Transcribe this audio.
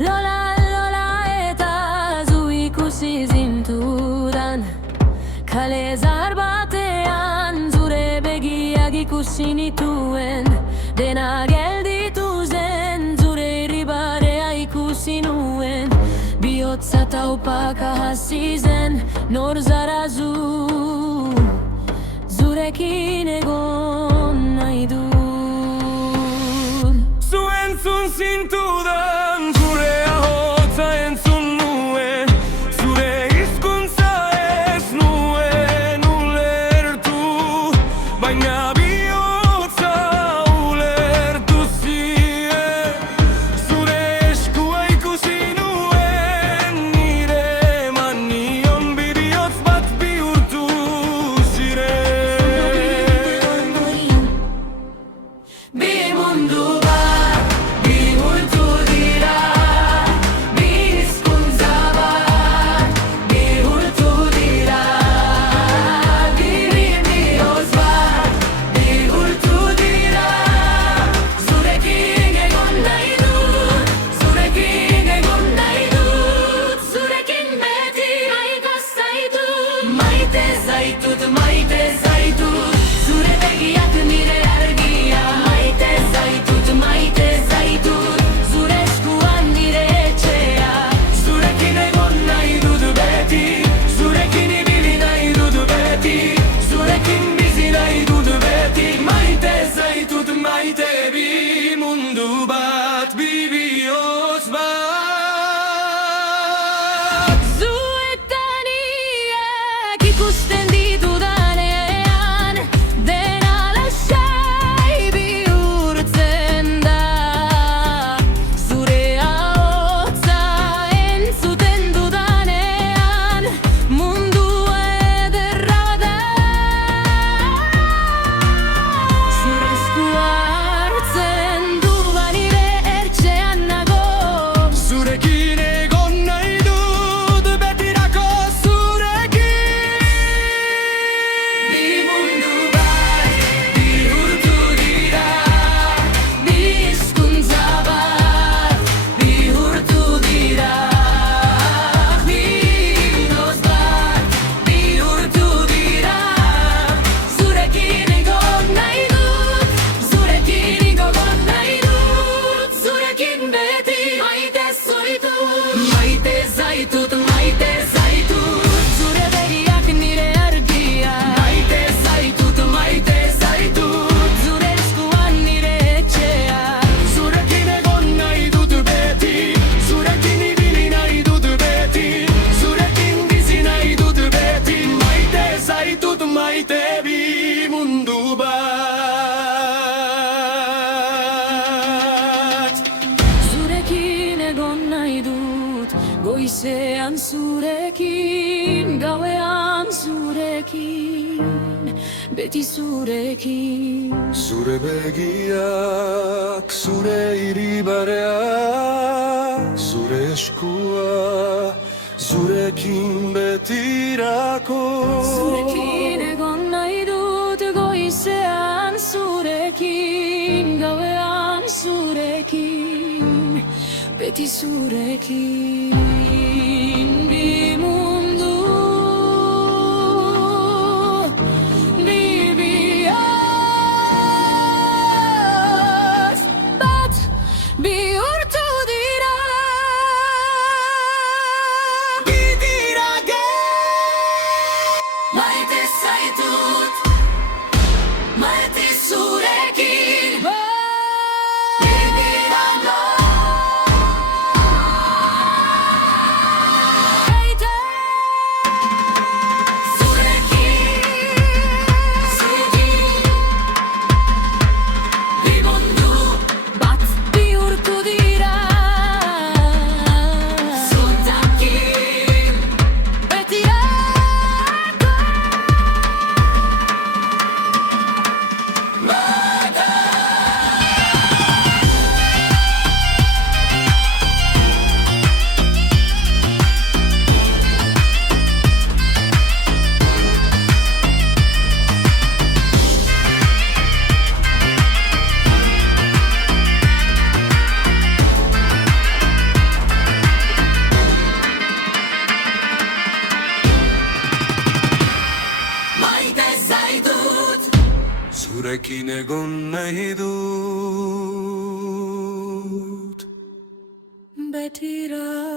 Lola, lola eta zu ikusi zintudan, kale zahar batean zure begiak ikusi nituen. Dena gelditu zen, zure irribarea ikusi nuen. Bihotza taupaka hasi zen, nor zara zu, zurekin egon nahi dut. Zu entzun zintudan, zure ahotsa entzun nuen. Zure hizkuntza ez nuen ulertu, baina bihotza ulertu zien. Zure eskua ikusi nuen, nire eman nion bihotz bat bihurtu ziren. Bi mundu bat bihurtu dira, bi hizkuntza bat bihurtu dira, bi bihotz bat bihurtu dira. Zurekin egon nahi dut, zurekin egon nahi dut, zurekin beti maite zaitut, maite zaitut, maite zaitut. Zure begiak nire argia, maite zaitut, maite zaitut. Zure eskuan nire etxea, zurekin egon nahi dut beti, zurekin ibili nahi dut beti, zurekin bizi nahi dut beti. Maite zaitut, maite. Bi mundu bat, bi bihotz bat. Zu eta niek ikusten ditudanean, dena lasai bihurtzen da. Zure ahotsa entzuten dudanean, mundua ederra da. Zure eskua hartzen du nire etxean nago. Zurekin egon nahi dut betirako, zurekin. Bi mundu bat bihurtu dira, bi hizkuntza bat bihurtu dira, bi bihotz bat bihurtu dira. Zurekin egon nahi dut, zurekin egon nahi dut, zurekin beti maite zaitut, maite zaitut, maite zaitut. Zure begiak nire argia, maite zaitut, maite zaitut. Zure eskuan nire etxea, zurekin egon nahi dut beti, zurekin ibili nahi dut beti, zurekin bizi nahi dut beti. Maite zaitut, maite. Bi mundu bat. Zurekin egon nahi dut, goizean zurekin, gauean zurekin, beti zurekin. Zure begiak, zure irribarea, zure eskua, zurekin betirako. Zurekin egon nahi dut, goizean zurekin, gauean zurekin, beti zurekin. Bi mundu, bi bihotz bat bihurtu dira. Bi dira maite zaitut, maite zurekin. Bi dira Zurekin egon nahi dut Betira